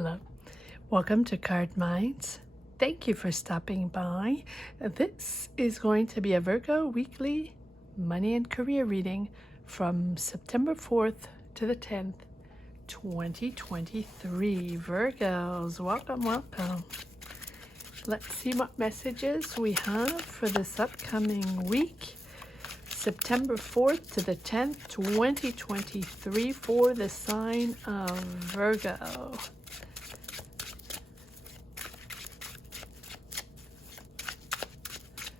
Hello. Welcome to Card Minds. Thank you for stopping by. This is going to be a Virgo weekly money and career reading from September 4th to the 10th, 2023. Virgos, welcome, welcome. Let's see what messages we have for this upcoming week. September 4th to the 10th, 2023 for the sign of Virgo.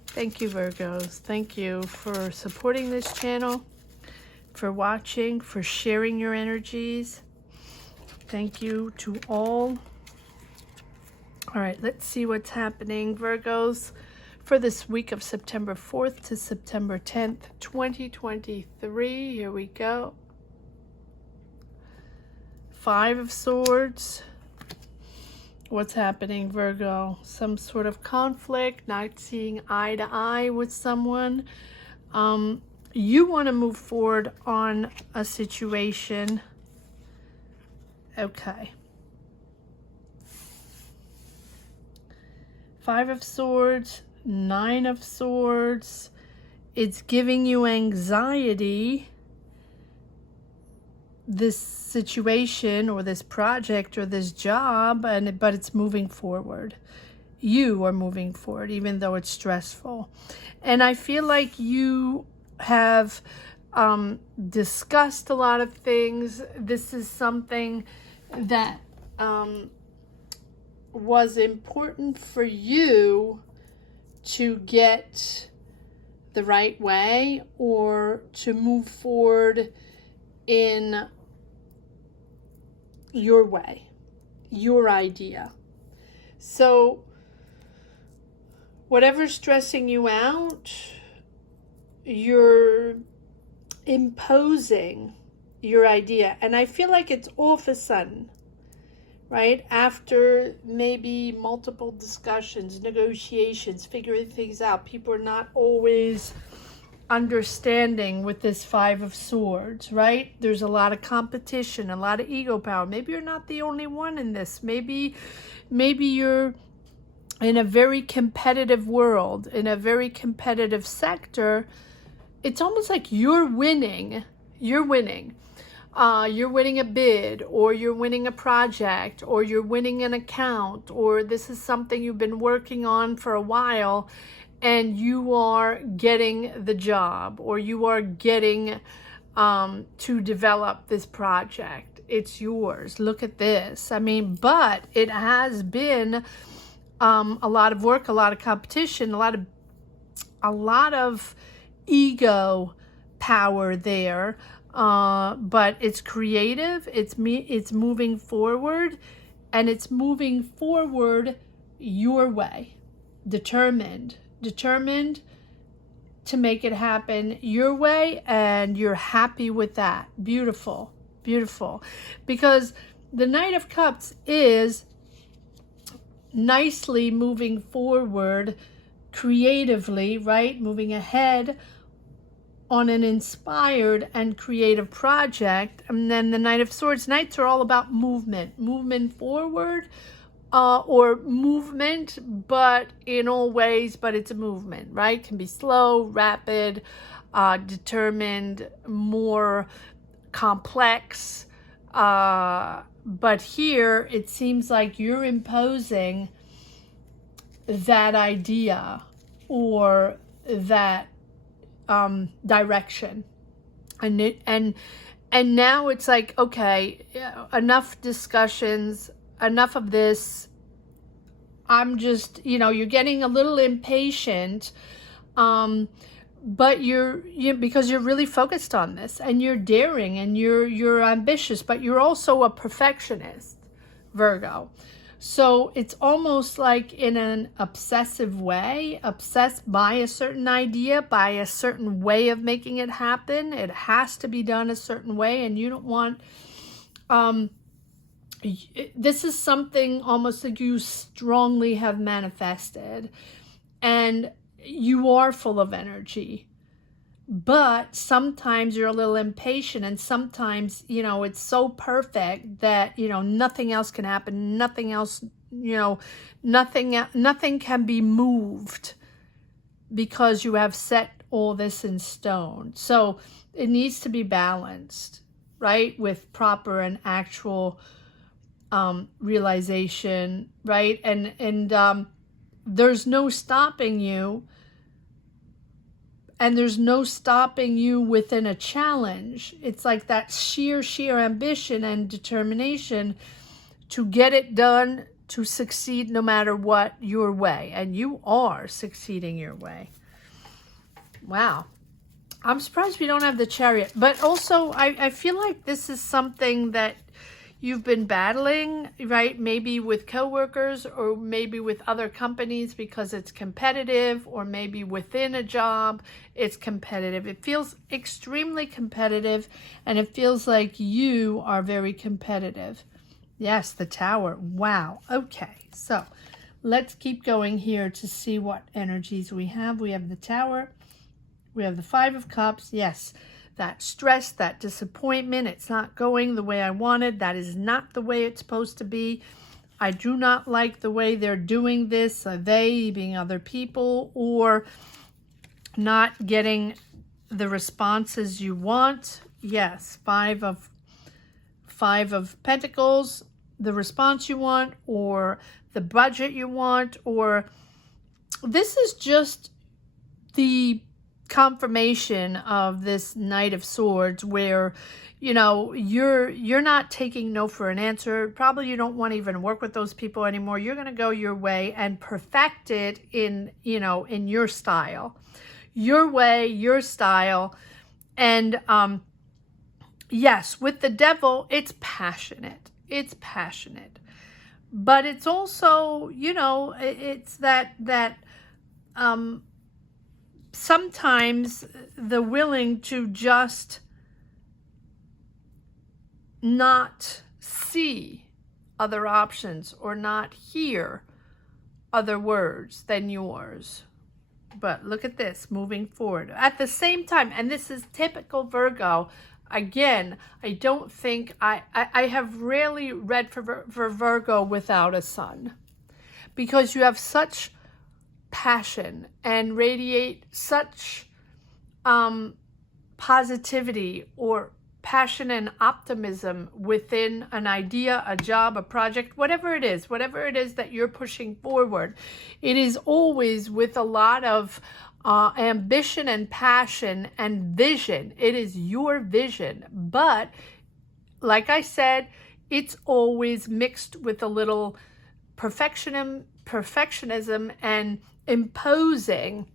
Thank you, Virgos. Thank you for supporting this channel, for watching, for sharing your energies. Thank you to all. All right, let's see what's happening, Virgos, for this week of September 4th to September 10th, 2023. Here we go. Five of Swords. What's happening, Virgo? Some sort of conflict, not seeing eye to eye with someone. You want to move forward on a situation. Okay. Five of Swords, Nine of Swords. It's giving you anxiety, this situation or this project or this job, but it's moving forward. You are moving forward even though it's stressful. And I feel like you have discussed a lot of things. This is something that was important for you to get the right way or to move forward in your way, your idea. So whatever's stressing you out, you're imposing your idea. And I feel like it's all of a sudden, right? After maybe multiple discussions, negotiations, figuring things out. People are not always understanding with this Five of Swords, right? There's a lot of competition, a lot of ego power. Maybe you're not the only one in this. Maybe you're in a very competitive world, in a very competitive sector. It's almost like you're winning. You're winning. You're winning a bid, or you're winning a project, or you're winning an account, or this is something you've been working on for a while and you are getting the job, or you are getting to develop this project. It's yours. Look at this. I mean, but it has been a lot of work, a lot of competition, a lot of ego power there. But it's creative. It's moving forward, and it's moving forward your way. Determined to make it happen your way, and you're happy with that. Beautiful, beautiful. Because the Knight of Cups is nicely moving forward creatively, right? Moving ahead on an inspired and creative project. And then the Knight of Swords, Knights are all about movement forward, or movement, but in all ways, but it's a movement, right? Can be slow, rapid, determined, more complex. But here it seems like you're imposing that idea or that direction. And now it's like, okay, enough discussions, enough of this. I'm just, you're getting a little impatient, but because you're really focused on this, and you're daring, and you're ambitious, but you're also a perfectionist, Virgo. So it's almost like in an obsessive way, obsessed by a certain idea, by a certain way of making it happen. It has to be done a certain way, and you don't want this is something almost like you strongly have manifested, and you are full of energy. But sometimes you're a little impatient, and sometimes, you know, it's so perfect that, you know, nothing else can happen. Nothing else, you know, nothing can be moved because you have set all this in stone. So it needs to be balanced, right? With proper and actual realization, right? And there's no stopping you. And there's no stopping you within a challenge. It's like that sheer ambition and determination to get it done, to succeed no matter what, your way. And you are succeeding your way. Wow. I'm surprised we don't have the Chariot. But also, I feel like this is something that you've been battling, right? Maybe with coworkers, or maybe with other companies because it's competitive, or maybe within a job it's competitive. It feels extremely competitive, and it feels like you are very competitive. Yes, the Tower. Wow. Okay, so let's keep going here to see what energies we have. We have the Tower. We have the Five of Cups. Yes. That stress, that disappointment, it's not going the way I wanted. That is not the way it's supposed to be. I do not like the way they're doing this. They being other people, or not getting the responses you want. Yes, Five of Pentacles, the response you want, or the budget you want, or this is just the confirmation of this Knight of Swords, where, you know, you're not taking no for an answer. Probably you don't want to even work with those people anymore. You're going to go your way and perfect it in, you know, in your style, your way, your style. And yes, with the Devil, it's passionate. It's passionate, but it's also, you know, it's that sometimes the willing to just not see other options, or not hear other words than yours. But look at this, moving forward. At the same time, and this is typical Virgo, again, I don't think, I have rarely read for Virgo without a sun, because you have such passion and radiate such positivity, or passion and optimism within an idea, a job, a project, whatever it is that you're pushing forward. It is always with a lot of ambition and passion and vision. It is your vision, but like I said, it's always mixed with a little perfectionism and imposing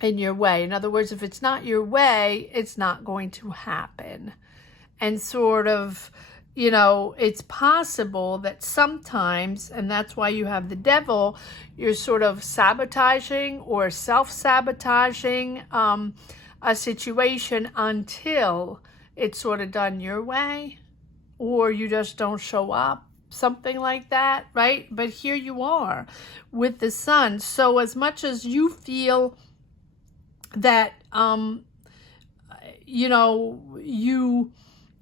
in your way. In other words, if it's not your way, it's not going to happen. And sort of, you know, it's possible that sometimes, and that's why you have the Devil, you're sort of sabotaging or self-sabotaging a situation until it's sort of done your way, or you just don't show up. Something like that, right? But here you are with the Sun. So as much as you feel that, you know,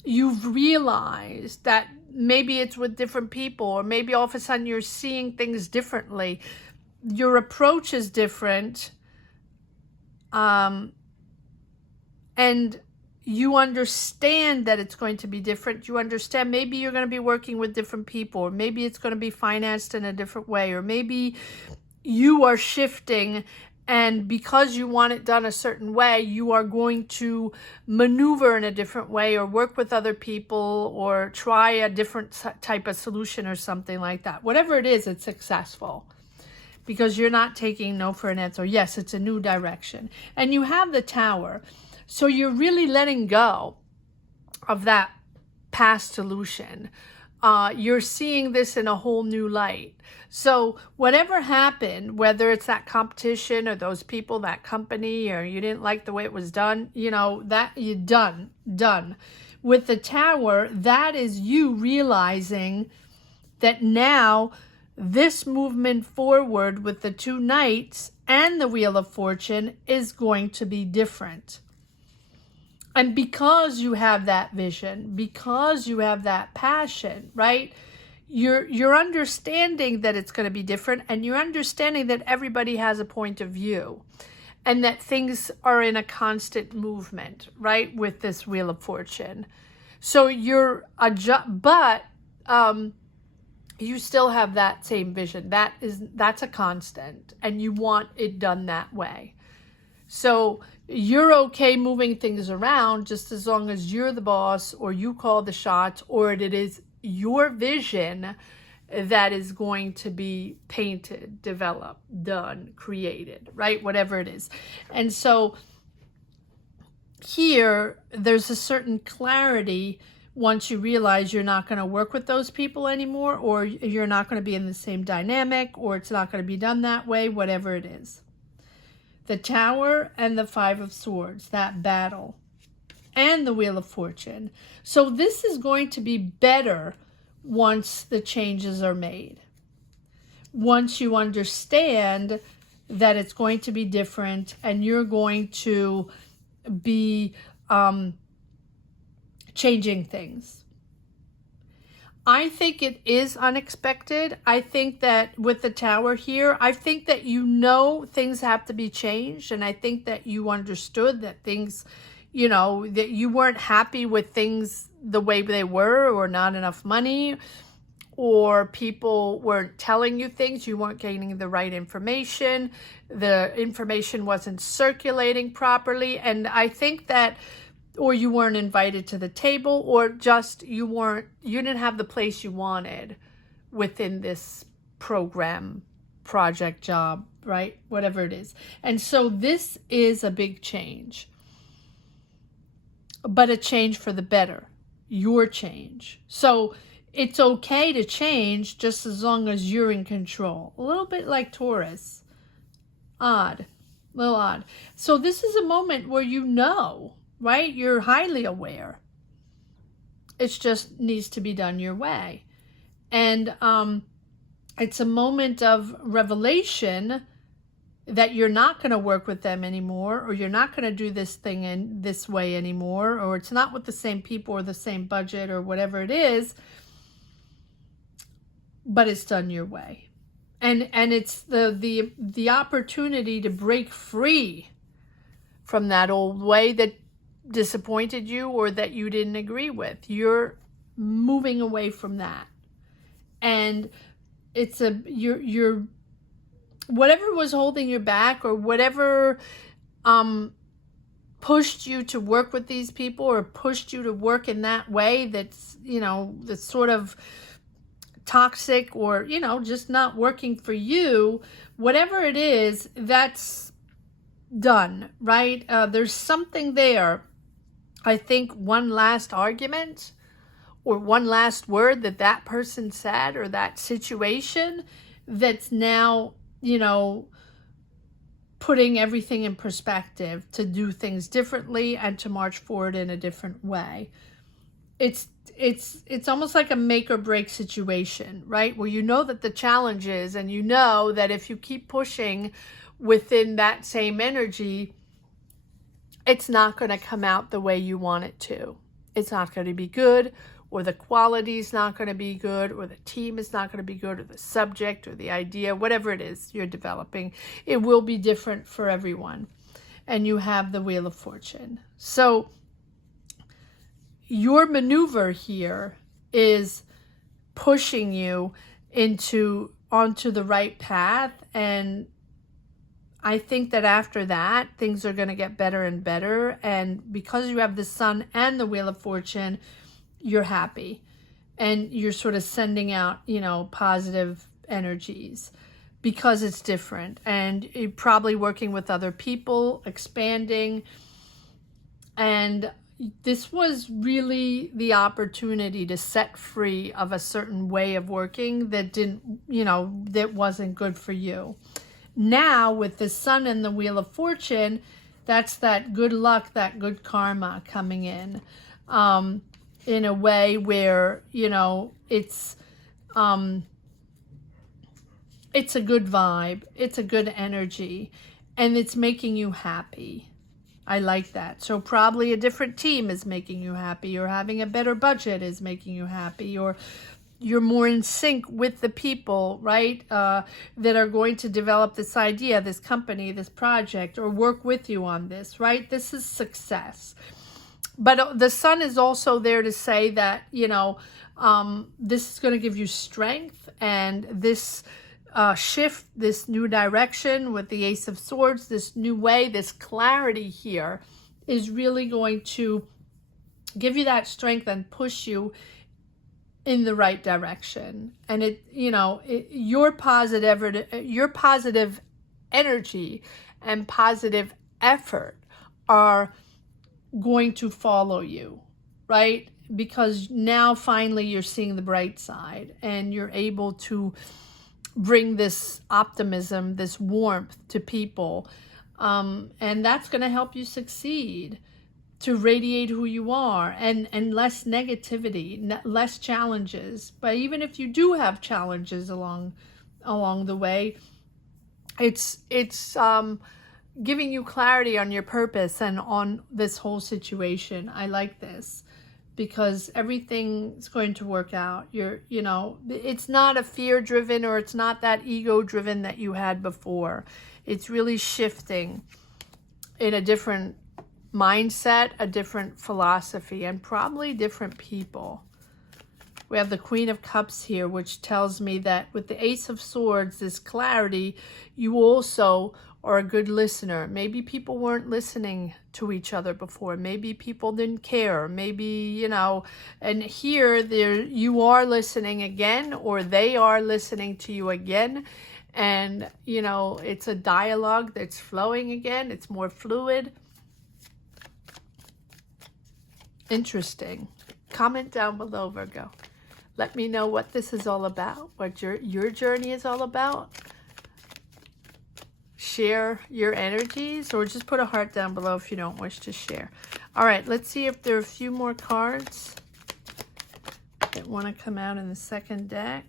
you've realized that maybe it's with different people, or maybe all of a sudden you're seeing things differently. Your approach is different. And you understand that it's going to be different. You understand maybe you're going to be working with different people, or maybe it's going to be financed in a different way, or maybe you are shifting, and because you want it done a certain way, you are going to maneuver in a different way, or work with other people, or try a different type of solution or something like that. Whatever it is, it's successful, because you're not taking no for an answer. Yes, it's a new direction. And you have the Tower. So you're really letting go of that past solution. You're seeing this in a whole new light. So whatever happened, whether it's that competition, or those people, that company, or you didn't like the way it was done, you know, that you're done. With the Tower, that is you realizing that now this movement forward with the two Knights and the Wheel of Fortune is going to be different. And because you have that vision, because you have that passion, right? You're understanding that it's going to be different, and you're understanding that everybody has a point of view, and that things are in a constant movement, right? With this Wheel of Fortune. So but you still have that same vision. That's a constant, and you want it done that way. So you're okay moving things around just as long as you're the boss, or you call the shots, or it is your vision that is going to be painted, developed, done, created, right? Whatever it is. And so here, there's a certain clarity once you realize you're not going to work with those people anymore, or you're not going to be in the same dynamic, or it's not going to be done that way, whatever it is. The Tower and the Five of Swords, that battle, and the Wheel of Fortune. So this is going to be better once the changes are made. Once you understand that it's going to be different, and you're going to be changing things. I think it is unexpected. I think that with the Tower here, I think that things have to be changed. And I think that you understood that things, that you weren't happy with things the way they were, or not enough money, or people weren't telling you things. You weren't getting the right information. The information wasn't circulating properly. And I think that, or you weren't invited to the table, or just you didn't have the place you wanted within this program, project, job, right? Whatever it is. And so this is a big change, but a change for the better, your change. So it's okay to change just as long as you're in control. A little bit like Taurus. A little odd. So this is a moment where right? You're highly aware. It just needs to be done your way. And it's a moment of revelation that you're not going to work with them anymore, or you're not going to do this thing in this way anymore, or it's not with the same people or the same budget or whatever it is, but it's done your way. And it's the opportunity to break free from that old way that disappointed you, or that you didn't agree with. You're moving away from that, and it's you're whatever was holding you back, or whatever pushed you to work with these people, or pushed you to work in that way that's that's sort of toxic, or just not working for you. Whatever it is, that's done, right? There's something there. I think one last argument, or one last word that person said, or that situation, that's now, putting everything in perspective to do things differently and to march forward in a different way. It's almost like a make or break situation, right? Where that the challenge is, and that if you keep pushing within that same energy, it's not going to come out the way you want it to. It's not going to be good, or the quality is not going to be good, or the team is not going to be good, or the subject, or the idea, whatever it is you're developing. It will be different for everyone. And you have the Wheel of Fortune. So your maneuver here is pushing you onto the right path, and I think that after that, things are going to get better and better. And because you have the Sun and the Wheel of Fortune, you're happy. And you're sort of sending out, positive energies, because it's different. And you're probably working with other people, expanding. And this was really the opportunity to set free of a certain way of working that that wasn't good for you. Now, with the Sun and the Wheel of Fortune, that's that good luck, that good karma coming in a way where, it's a good vibe, it's a good energy, and it's making you happy. I like that. So probably a different team is making you happy, or having a better budget is making you happy, or you're more in sync with the people, right, that are going to develop this idea, this company, this project, or work with you on this, right? This is success. But the sun is also there to say that, you know, this is going to give you strength, and this shift, this new direction with the Ace of Swords, this new way, this clarity here is really going to give you that strength and push you in the right direction. And it, you know, your positive energy and positive effort are going to follow you, right? Because now finally you're seeing the bright side, and you're able to bring this optimism, this warmth to people, and that's going to help you succeed, to radiate who you are, and less negativity, less challenges. But even if you do have challenges along the way, it's giving you clarity on your purpose and on this whole situation. I like this, because everything's going to work out. You know, it's not a fear-driven, or it's not that ego-driven that you had before. It's really shifting in a different mindset, a different philosophy, and probably different people. We have the Queen of Cups here, which tells me that with the Ace of Swords, this clarity, you also are a good listener. Maybe people weren't listening to each other before. Maybe people didn't care. Maybe, you know, and here you are listening again, or they are listening to you again. And, you know, it's a dialogue that's flowing again. It's more fluid. Interesting. Comment down below, Virgo. Let me know what this is all about, what your journey is all about. Share your energies, or just put a heart down below if you don't wish to share. All right, let's see if there are a few more cards that want to come out in the second deck.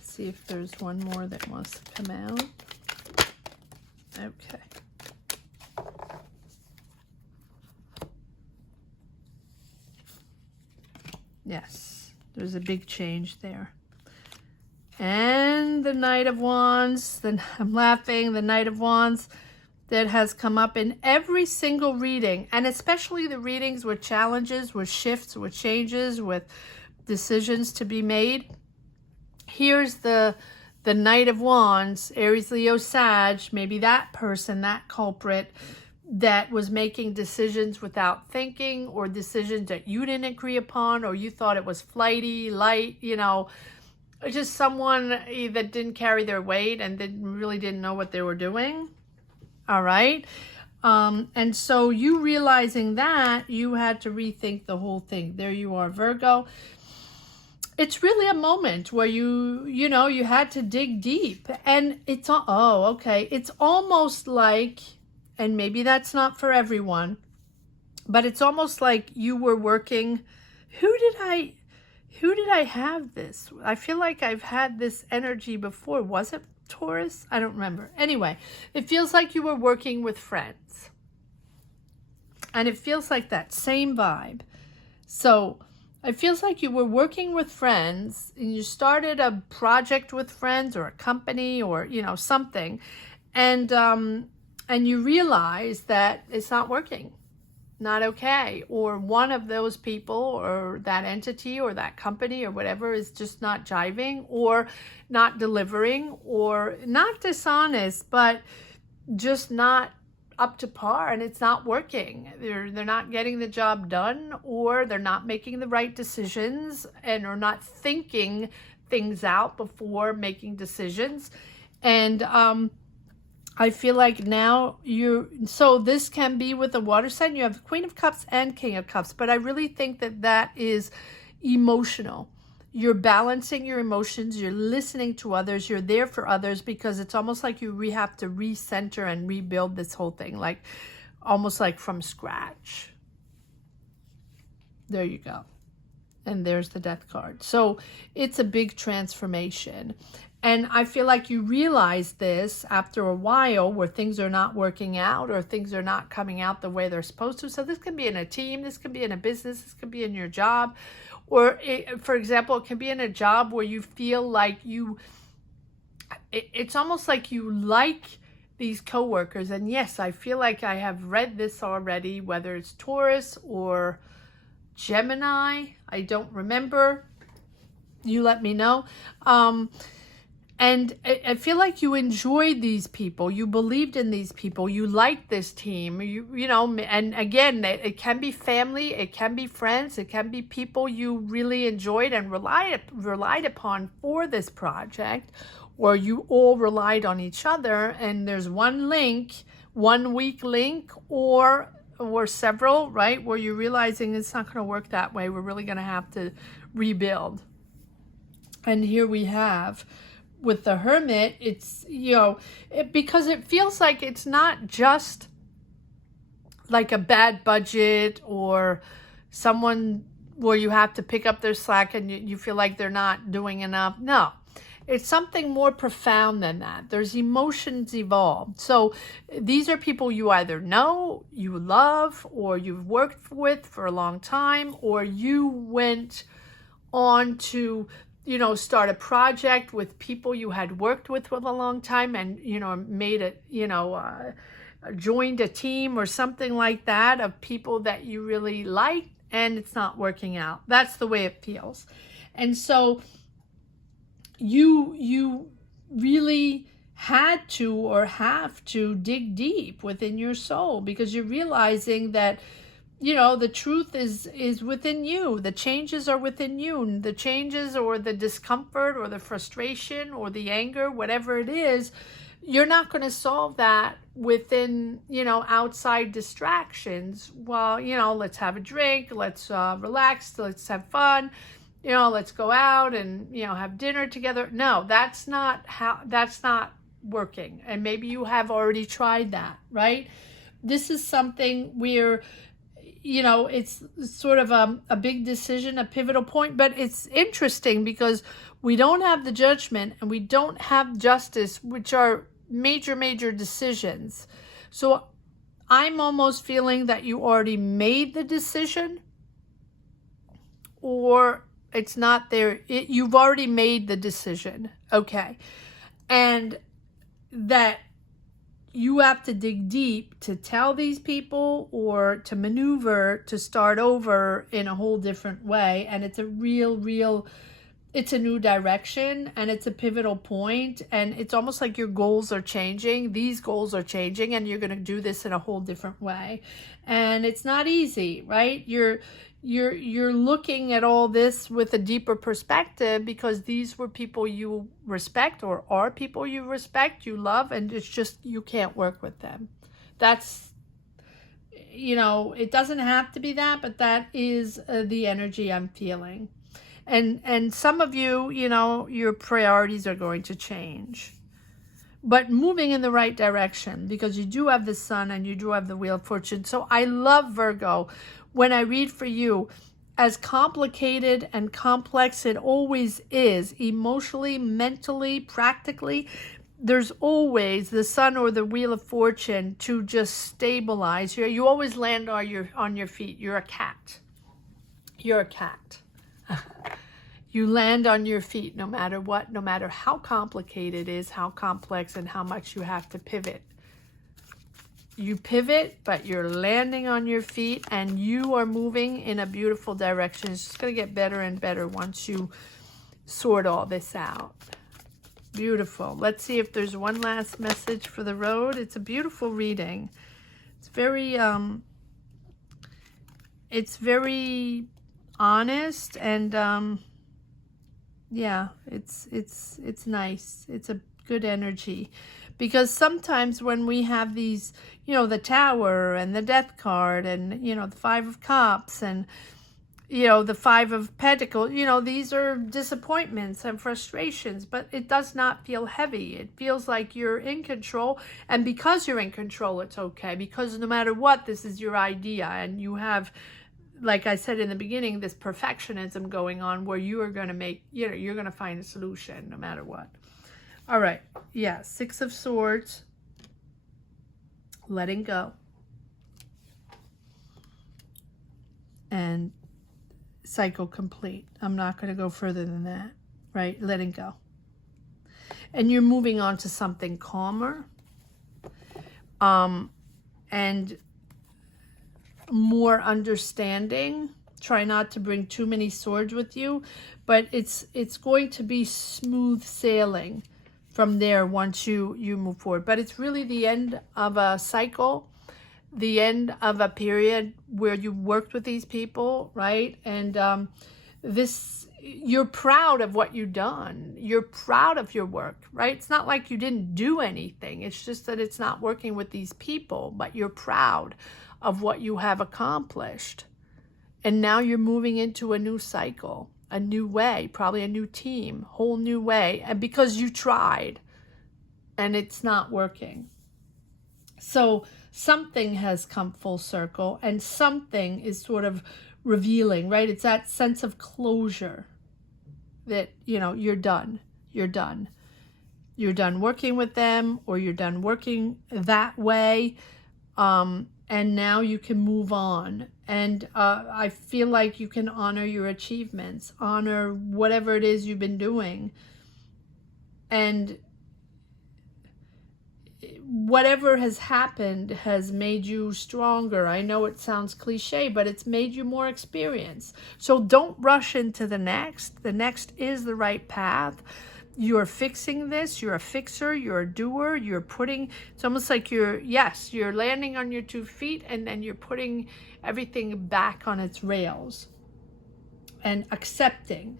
See if there's one more that wants to come out. Okay. Yes, there's a big change there. And the Knight of Wands, I'm laughing, the Knight of Wands that has come up in every single reading, and especially the readings with challenges, with shifts, with changes, with decisions to be made. Here's the Knight of Wands, Aries, Leo, Sag, maybe that person, that culprit, that was making decisions without thinking, or decisions that you didn't agree upon, or you thought it was flighty, light, you know, just someone that didn't carry their weight and really didn't know what they were doing. All right. And so you realizing that, you had to rethink the whole thing. There you are, Virgo. It's really a moment where you know, you had to dig deep, and it's, oh, okay. It's almost like, and maybe that's not for everyone, but it's almost like you were working. Who did I have this? I feel like I've had this energy before. Was it Taurus? I don't remember. Anyway, it feels like you were working with friends. And it feels like that same vibe. So it feels like you were working with friends, and you started a project with friends, or a company, or, you know, something. And you realize that it's not working, not okay, or one of those people, or that entity, or that company, or whatever, is just not jiving, or not delivering, or not dishonest, but just not up to par, and it's not working. They're not getting the job done, or they're not making the right decisions, and are not thinking things out before making decisions. And I feel like now so this can be with a water sign. You have the Queen of Cups and King of Cups, but I really think that is emotional. You're balancing your emotions, you're listening to others, you're there for others, because it's almost like you have to recenter and rebuild this whole thing, like almost like from scratch. There you go. and there's the Death card. So it's a big transformation. And I feel like you realize this after a while where things are not working out or things are not coming out the way they're supposed to. So this can be in a team, this can be in a business, this could be in your job. Or for example, it can be in a job where you feel like it's almost like you like these coworkers. And yes, I feel like I have read this already, whether it's Taurus or Gemini, I don't remember. You let me know. And I feel like you enjoyed these people. You believed in these people. You liked this team. You know, and again, it can be family. It can be friends. It can be people you really enjoyed and relied upon for this project, or you all relied on each other. And there's one link, one weak link, or several, right, where you're realizing it's not going to work that way. We're really going to have to rebuild. And here we have, with the Hermit, it's, you know, because it feels like it's not just like a bad budget or someone where you have to pick up their slack and you feel like they're not doing enough. No, it's something more profound than that. There's emotions involved. So these are people you either know, you love, or you've worked with for a long time, or you went on to, you know, start a project with people you had worked with for a long time and, you know, made it, you know, joined a team or something like that of people that you really like, and it's not working out. That's the way it feels. And so you really had to or have to dig deep within your soul, because you're realizing that, you know, the truth is within you. The changes are within you. The changes or the discomfort or the frustration or the anger, whatever it is, you're not going to solve that within, you know, outside distractions. Well, you know, let's have a drink, let's relax, let's have fun, you know, let's go out and, you know, have dinner together. No, that's not working. And maybe you have already tried that, right? This is something where, you know, it's sort of a big decision, a pivotal point, but it's interesting because we don't have the Judgment and we don't have Justice, which are major decisions. So I'm almost feeling that you already made the decision, or it's not there. You've already made the decision. Okay. And that you have to dig deep to tell these people or to maneuver to start over in a whole different way. And it's a it's a new direction, and it's a pivotal point, and it's almost like your goals are changing. These goals are changing, and you're going to do this in a whole different way. And it's not easy, right? You're looking at all this with a deeper perspective, because these were people you respect, or are people you respect, you love, and it's just, you can't work with them. That's, you know, it doesn't have to be that, but that is the energy I'm feeling. And some of you, you know, your priorities are going to change, but moving in the right direction, because you do have the Sun and you do have the Wheel of Fortune. So I love, Virgo, when I read for you, as complicated and complex it always is, emotionally, mentally, practically, there's always the Sun or the Wheel of Fortune to just stabilize. You always land on your feet. You're a cat. You're a cat. You land on your feet no matter what, no matter how complicated it is, how complex, and how much you have to pivot. You pivot, but you're landing on your feet, and you are moving in a beautiful direction. It's just going to get better and better once you sort all this out. Beautiful. Let's see if there's one last message for the road. It's a beautiful reading. It's very honest, and yeah, it's nice. It's a good energy, because sometimes when we have these, you know, the Tower and the Death card, and, you know, the Five of Cups, and, you know, the Five of Pentacles, you know, these are disappointments and frustrations, but it does not feel heavy. It feels like you're in control, and because you're in control, it's okay, because no matter what, this is your idea, and you have like I said in the beginning, this perfectionism going on where you are going to make, you know, you're going to find a solution no matter what. All right. Yeah. 6 of Swords. Letting go. And cycle complete. I'm not going to go further than that, right? Letting go. And you're moving on to something calmer. And more understanding. Try not to bring too many swords with you, but it's going to be smooth sailing from there once you move forward. But it's really the end of a cycle, the end of a period where you worked with these people, right? And you're proud of what you've done. You're proud of your work, right? It's not like you didn't do anything. It's just that it's not working with these people, but you're proud of what you have accomplished. And now you're moving into a new cycle, a new way, probably a new team, whole new way. And because you tried and it's not working. So something has come full circle and something is sort of revealing, right? It's that sense of closure that, you know, you're done. You're done. You're done working with them, or you're done working that way. And now you can move on. And I feel like you can honor your achievements, honor whatever it is you've been doing. And whatever has happened has made you stronger. I know it sounds cliche, but it's made you more experienced. So don't rush into the next. The next is the right path. You're fixing this. You're a fixer. You're a doer. You're putting, it's almost like you're landing on your 2 feet and then you're putting everything back on its rails and accepting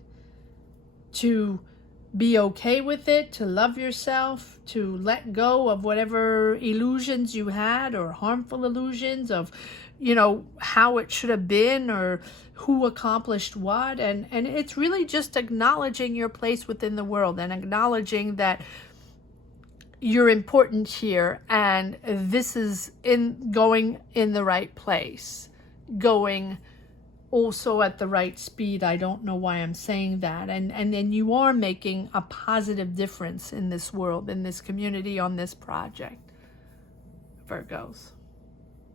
to be okay with it, to love yourself, to let go of whatever illusions you had or harmful illusions of, you know, how it should have been or who accomplished what. And it's really just acknowledging your place within the world and acknowledging that you're important here and this is going in the right place, going also at the right speed. I don't know why I'm saying that. And then you are making a positive difference in this world, in this community, on this project, Virgos.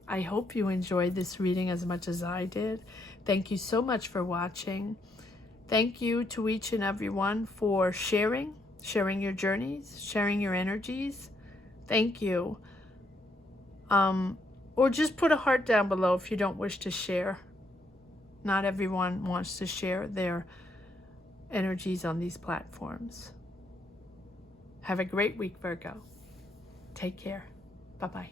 I hope you enjoyed this reading as much as I did. Thank you so much for watching. Thank you to each and every one for sharing your journeys, sharing your energies. Thank you. Or just put a heart down below if you don't wish to share. Not everyone wants to share their energies on these platforms. Have a great week, Virgo. Take care. Bye-bye.